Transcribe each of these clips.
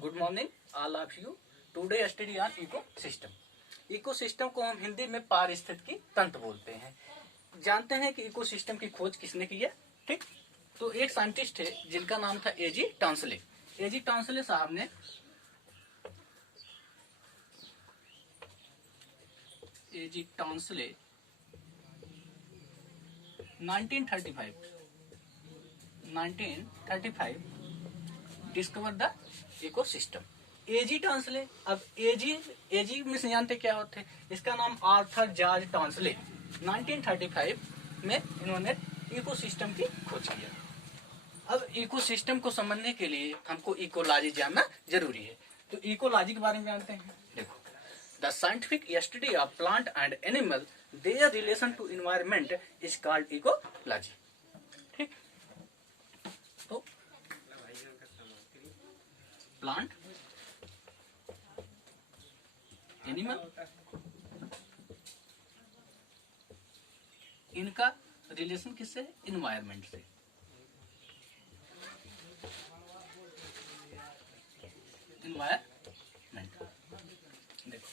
Good morning all of you. Today study on ecosystem. Ecosystem को हम हिंदी में पारिस्थितिकी तंत्र बोलते हैं। जानते हैं कि इकोसिस्टम की खोज किसने की है, ठीक। तो एक साइंटिस्ट है जिनका नाम था एजी टॉन्सले। एजी टॉन्सले साहब ने एजी Tansley 1935 discover the ecosystem. AG Tansley. अब एजी में से जानते क्या होते, इसका नाम आर्थर जॉर्ज टॉन्सले। 1935 में इन्होंने इकोसिस्टम की खोज किया। अब इकोसिस्टम को समझने के लिए हमको इकोलॉजी जानना जरूरी है। तो इकोलॉजी के बारे में जानते हैं। देखो, the scientific study of plant and animal their relation to environment is called ecology, ठीक। तो प्लांट, एनिमल, इनका रिलेशन किससे? एनवायरमेंट से। एनवायरमेंट, देखो,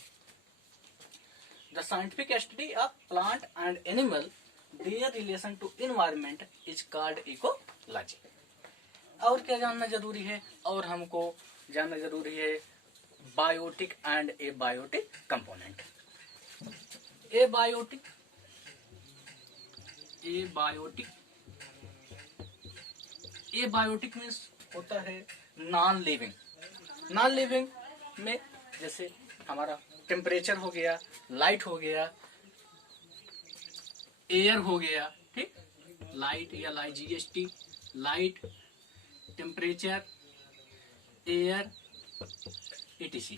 the scientific study of plant and animal their relation to environment is called ecology. और क्या जानना जरूरी है? और हमको जानना जरूरी है biotic and abiotic component. Abiotic means होता है नॉन लिविंग। नॉन लिविंग में जैसे हमारा टेम्परेचर हो गया, लाइट हो गया, एयर हो गया, ठीक। लाइट या light, GST, light, temperature, air, etc।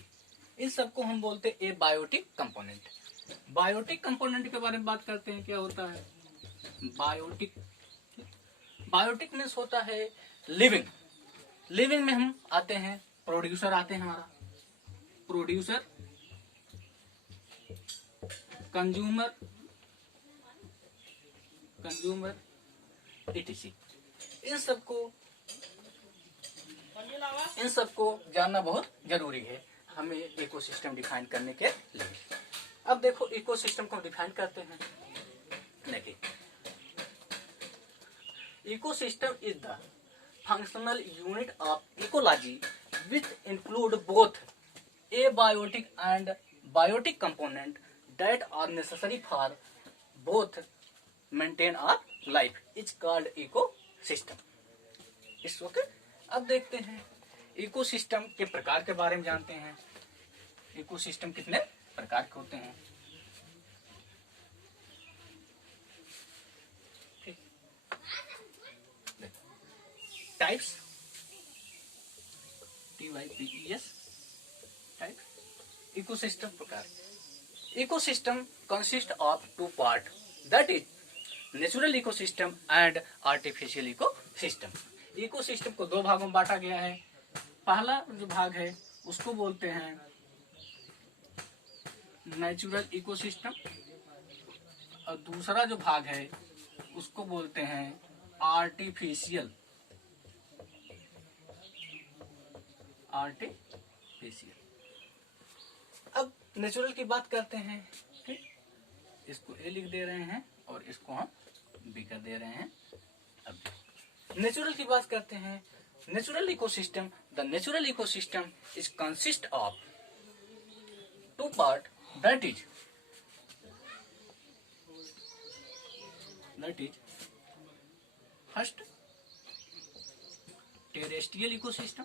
इन सबको हम बोलते हैं एबायोटिक कंपोनेंट। बायोटिक कंपोनेंट के बारे में बात करते हैं। क्या होता है बायोटिक? बायोटिक मीन्स होता है लिविंग। लिविंग में हम आते हैं, प्रोड्यूसर आते हैं, हमारा प्रोड्यूसर, कंज्यूमर, etc। इन सबको जानना बहुत जरूरी है हमें इकोसिस्टम डिफाइन करने के लिए। अब देखो, इकोसिस्टम को डिफाइन करते हैं। देखिए, ecosystem is the functional unit of ecology which include both abiotic and biotic component that are necessary for both maintain our life is called ecosystem. इस वक्त अब देखते हैं इकोसिस्टम के प्रकार के बारे में जानते हैं। इकोसिस्टम कितने प्रकार के होते हैं, ठीक। Types, TYPES, type. इकोसिस्टम प्रकार। Ecosystem consist of two part, that is natural ecosystem and artificial ecosystem. Ecosystem को दो भागों में बांटा गया है। पहला जो भाग है उसको बोलते हैं नेचुरल इकोसिस्टम, और दूसरा जो भाग है उसको बोलते हैं आर्टिफिशियल अब नेचुरल की बात करते हैं, ठीक। इसको ए लिख दे रहे हैं और इसको हम बी कर दे रहे हैं। अब नेचुरल की बात करते हैं। Natural ecosystem, the natural ecosystem is consist of two part, that is first terrestrial ecosystem,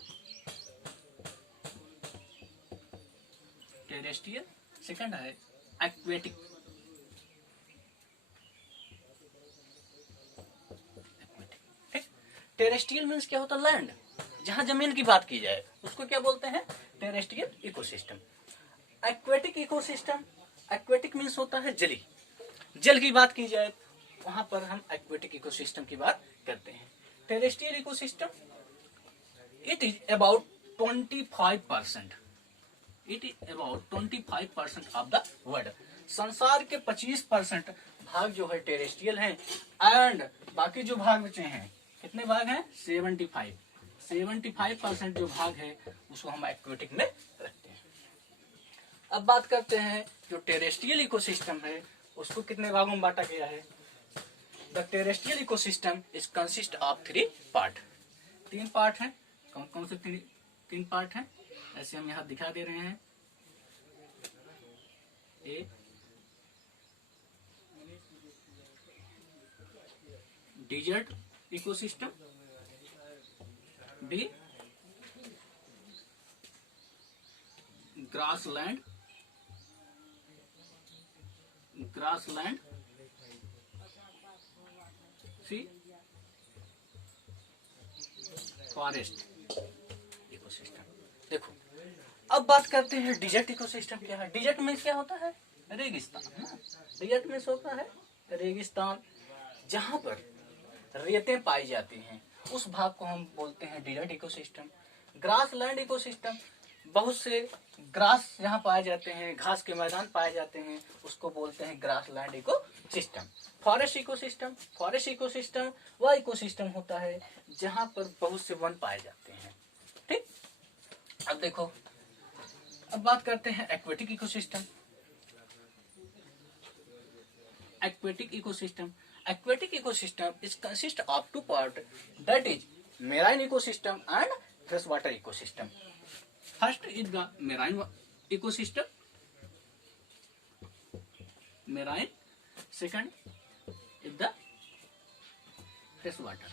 terrestrial. Second है एक्वेटिक। टेरेस्ट्रियल मीन्स क्या होता है? लैंड, जहां जमीन की बात की जाए उसको क्या बोलते हैं? Terrestrial ecosystem. Aquatic ecosystem, aquatic means होता है जली। जल की बात की जाए वहां पर हम एक्वेटिक इकोसिस्टम की बात करते हैं। Terrestrial ecosystem, it is about 25%, of the world. संसार के 25% भाग जो है टेरेस्ट्रियल हैं, एंड बाकी जो भाग बचे हैं, कितने भाग हैं? 75। 75% जो भाग है उसको हम एक्वेटिक में रखते हैं। अब बात करते हैं जो टेरेस्ट्रियल इकोसिस्टम है उसको कितने भागों में बांटा गया है। The terrestrial ecosystem is consist of 3 part. 3 part हैं। कौन कौन से 3 पार्ट हैं ऐसे हम यहाँ दिखा दे रहे हैं। A desert ecosystem, B grassland C forest ecosystem. देखो अब बात करते हैं डिजर्ट इकोसिस्टम क्या है। डिजर्ट में क्या होता है, रेगिस्तान। डिजर्ट में होता है रेगिस्तान, जहां पर रेतें पाई जाती हैं उस भाग को हम बोलते हैं डिजर्ट इकोसिस्टम। ग्रासलैंड इकोसिस्टम, बहुत से ग्रास यहाँ पाए जाते हैं, घास के मैदान पाए जाते हैं, उसको बोलते हैं ग्रासलैंड इकोसिस्टम। फॉरेस्ट इकोसिस्टम वह इकोसिस्टम होता है जहां पर बहुत से वन पाए जाते हैं। ठीक, अब देखो अब बात करते हैं aquatic ecosystem. Aquatic ecosystem is consist of 2 parts, that is marine ecosystem and freshwater ecosystem. First is the marine ecosystem, second is the freshwater.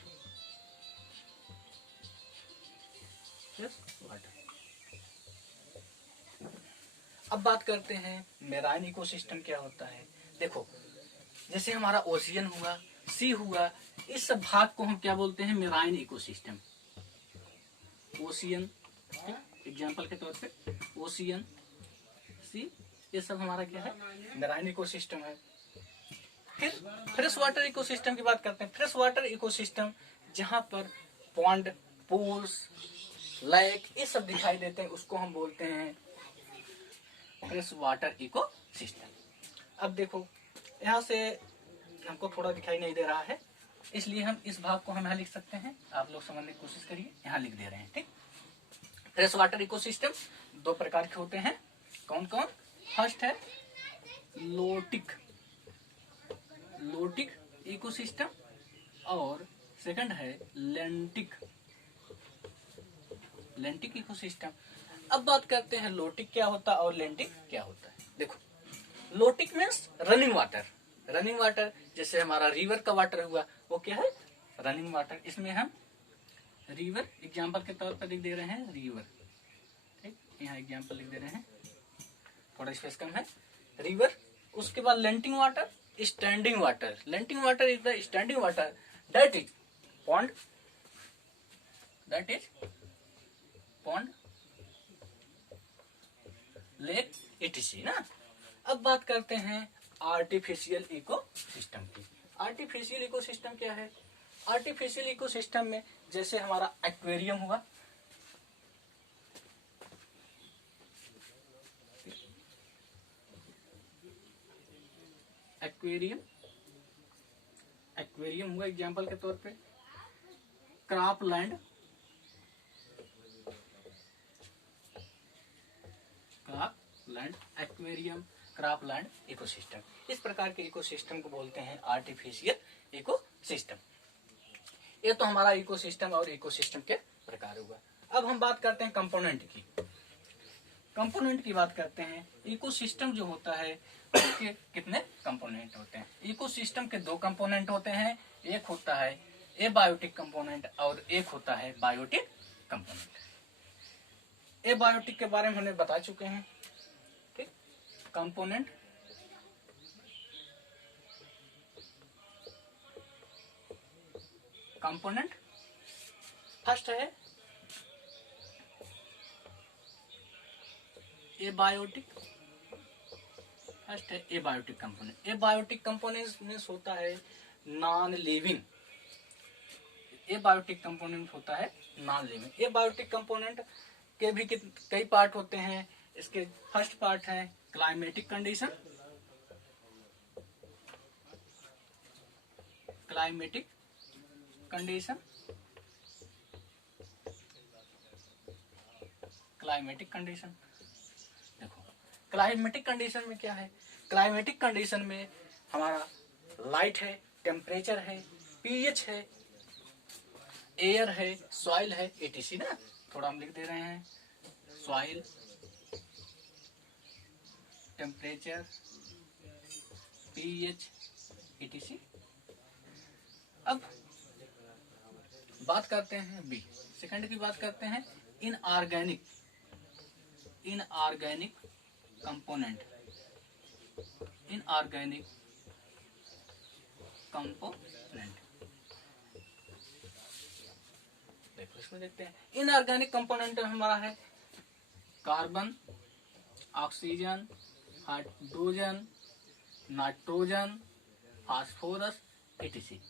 अब बात करते हैं मेराइन इकोसिस्टम क्या होता है। देखो जैसे हमारा ओशियन हुआ, सी हुआ, इस सब भाग को हम क्या बोलते हैं, मेराइन इकोसिस्टम। ओशियन एग्जांपल के तौर पे ओशियन, सी, ये सब हमारा क्या है, मेराइन इकोसिस्टम है। फिर फ्रेश वाटर इकोसिस्टम की बात करते हैं। फ्रेश वाटर इकोसिस्टम जहां पर पॉन्ड, पूल्स, लेक ये सब दिखाई देते हैं उसको हम बोलते हैं फ्रेश वाटर इकोसिस्टम। अब देखो यहाँ से हमको थोड़ा दिखाई नहीं दे रहा है, इसलिए हम इस भाग को हम यहाँ लिख सकते हैं। आप लोग समझने की कोशिश करिए, यहाँ लिख दे रहे हैं। ठीक, फ्रेश वाटर इकोसिस्टम 2 प्रकार के होते हैं। कौन कौन? फर्स्ट है लोटिक इकोसिस्टम और सेकंड है लेंटिक इकोसिस्टम। अब बात करते हैं लोटिक क्या होता है और लेंटिक क्या होता है। देखो लोटिक मीन्स रनिंग वाटर, जैसे हमारा रिवर का वाटर हुआ वो क्या है, रनिंग वाटर। इसमें हम रिवर एग्जांपल के तौर पर लिख दे रहे हैं, रिवर। ठीक, यहाँ एग्जांपल लिख दे रहे हैं, थोड़ा स्पेस कम है, रिवर। उसके बाद lentic water, standing water. Lentic water is the standing water, that is pond, lake, etc ना। अब बात करते हैं आर्टिफिशियल इकोसिस्टम की। आर्टिफिशियल इकोसिस्टम क्या है? आर्टिफिशियल इकोसिस्टम में जैसे हमारा एक्वेरियम हुआ, एक्वेरियम हुआ एग्जांपल के तौर पे, क्रॉपलैंड, एक्वेरियम, क्रॉपलैंड इकोसिस्टम। इस प्रकार के इकोसिस्टम को बोलते हैं आर्टिफिशियल इकोसिस्टम। ये तो हमारा इकोसिस्टम और इकोसिस्टम के प्रकार हुआ। अब हम बात करते हैं कंपोनेंट की। कंपोनेंट की बात करते हैं। इकोसिस्टम जो होता है उसके कितने कंपोनेंट होते हैं? इकोसिस्टम के 2 कंपोनेंट होते हैं, एक होता है एबायोटिक कंपोनेंट और एक होता है बायोटिक कंपोनेंट। एबायोटिक के बारे में हमने बता चुके हैं। ठीक, कंपोनेंट फर्स्ट है abiotic component. Abiotic component means होता है नॉन लिविंग। एबायोटिक कंपोनेंट होता है नॉन लिविंग। एबायोटिक कंपोनेंट के भी कई पार्ट होते हैं। इसके फर्स्ट पार्ट है क्लाइमेटिक कंडीशन, क्लाइमेटिक कंडीशन। देखो क्लाइमेटिक कंडीशन में क्या है, क्लाइमेटिक कंडीशन में हमारा लाइट है, टेम्परेचर है, पीएच है, एयर है, सॉइल है, एटीसी ना। थोड़ा हम लिख दे रहे हैं, सॉइल, टेम्परेचर, पीएच, एटीसी। अब बात करते हैं बी, सेकंड की बात करते हैं इनऑर्गेनिक कंपोनेंट, इनऑर्गेनिक कंपोनेंट। देखो इसमें देखते हैं, इनऑर्गेनिक कंपोनेंट हमारा है carbon, oxygen, hydrogen, nitrogen, phosphorus, etc.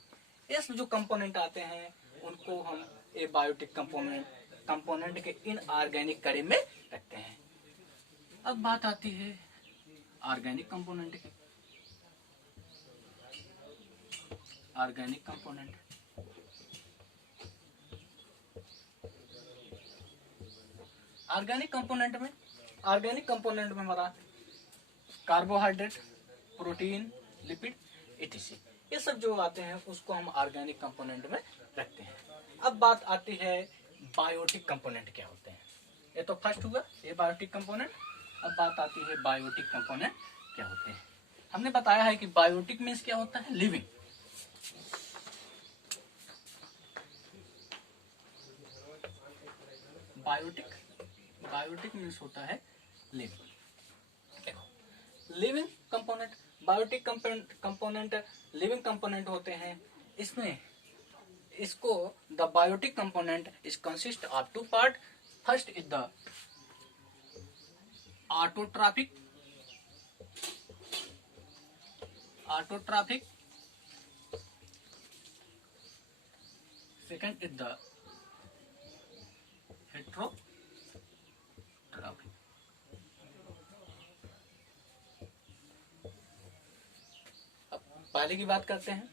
ये जो कंपोनेंट आते हैं उनको हम एबायोटिक कंपोनेंट के इनऑर्गेनिक कड़ी में रखते हैं। अब बात आती है ऑर्गेनिक कंपोनेंट की। ऑर्गेनिक कंपोनेंट, ऑर्गेनिक कंपोनेंट में हमारा कार्बोहाइड्रेट, प्रोटीन, लिपिड, एटीसी, ये सब जो आते हैं उसको हम ऑर्गेनिक कंपोनेंट में रखते हैं। अब बात आती है बायोटिक कंपोनेंट क्या होते हैं। ये तो फर्स्ट हुआ ये बायोटिक कंपोनेंट। अब बात आती है बायोटिक कंपोनेंट क्या होते हैं। हमने बताया है कि बायोटिक मीन्स क्या होता है, लिविंग। बायोटिक मीन्स होता है लिविंग। देखो living component, biotic component living component होते हैं। इसमें इसको the biotic component is consist of two part. First is the autotrophic, second is the heterotrophic. पहले की बात करते हैं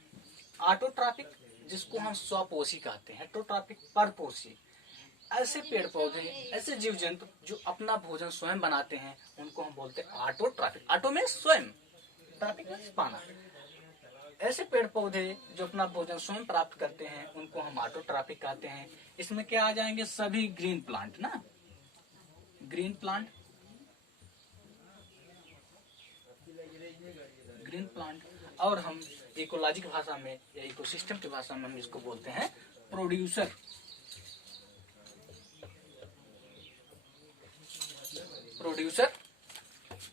ऑटोट्रॉफिक, जिसको हम स्वपोषी कहते हैं। हेट्रोट्रॉफिक परपोषी। ऐसे पेड़ पौधे, ऐसे जीव जंतु जो अपना भोजन स्वयं बनाते हैं उनको हम बोलते हैं ऑटोट्रॉफिक। ऑटो में स्वयं, ट्रॉफिक में पाना। ऐसे पेड़ पौधे जो अपना भोजन स्वयं प्राप्त करते हैं उनको हम ऑटोट्रॉफिक कहते हैं। इसमें क्या आ जाएंगे, सभी ग्रीन प्लांट ना, ग्रीन प्लांट और हम इकोलॉजी की भाषा में या इकोसिस्टम की भाषा में हम इसको बोलते हैं प्रोड्यूसर।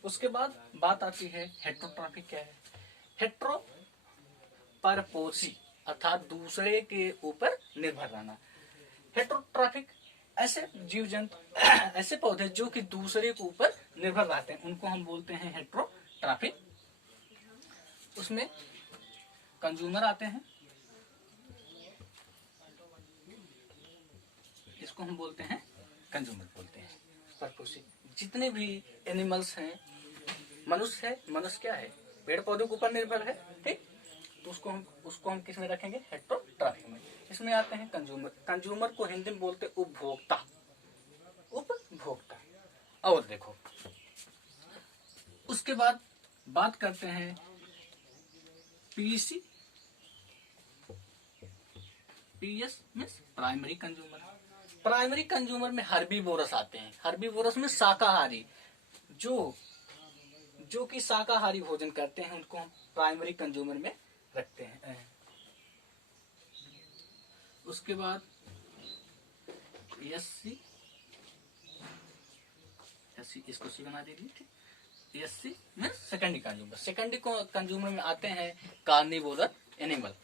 उसके बाद बात आती है हेट्रोट्रॉफिक क्या है। हेट्रो परपोषी अर्थात दूसरे के ऊपर निर्भर रहना। हेट्रोट्रॉफिक ऐसे जीव जंतु, ऐसे पौधे जो कि दूसरे के ऊपर निर्भर रहते हैं उनको हम बोलते हैं हेट्रोट्रॉफिक। उसमें कंज्यूमर आते हैं, इसको हम बोलते हैं कंज्यूमर बोलते हैं। परपोषी जितने भी एनिमल्स हैं, मनुष्य है, मनुष्य क्या है, पेड़ पौधों के ऊपर निर्भर है, ठीक। तो उसको हम किस में रखेंगे, हेट्रोट्रॉफिक में। इसमें आते हैं कंज्यूमर को हिंदी में बोलते उपभोक्ता। और देखो उसके बाद बात करते हैं PC, PS means primary consumer. Primary consumer में हर्बीवोरस आते हैं। हर्बीवोरस में शाकाहारी, जो कि शाकाहारी भोजन करते हैं उनको हम प्राइमरी कंज्यूमर में रखते हैं। उसके बाद एससी, इसको सी बना दीजिए, ठीक। SC means secondary consumer. Secondary consumer में आते हैं कार्निवोरस एनिमल।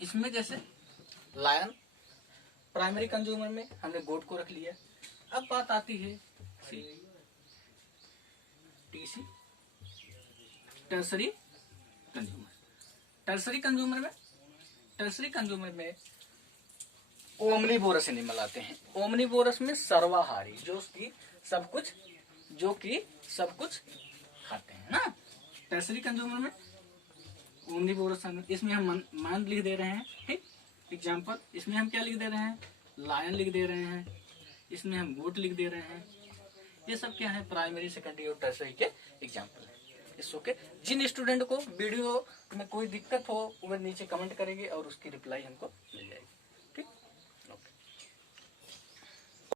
इसमें जैसे लायन। प्राइमरी कंज्यूमर में हमने गोट को रख लिया। अब बात आती है C, TC, tertiary consumer. Tertiary consumer में ओमनीवोरस एनिमल आते हैं। ओमनीवोरस में सर्वाहारी, जो कि सब कुछ खाते हैं ना। टर्सरी कंज्यूमर में ओमनीवोरस, इसमें हम मान लिख दे रहे हैं, ठीक। एग्जाम्पल इसमें हम क्या लिख दे रहे हैं, लायन लिख दे रहे हैं, इसमें हम गोट लिख दे रहे हैं। ये सब क्या है, प्राइमरी सेकेंडरी और टर्सरी के एग्जाम्पल है। It's okay. जिन स्टूडेंट को वीडियो में कोई दिक्कत हो वो नीचे कमेंट करेंगे और उसकी रिप्लाई हमको मिल जाएगी।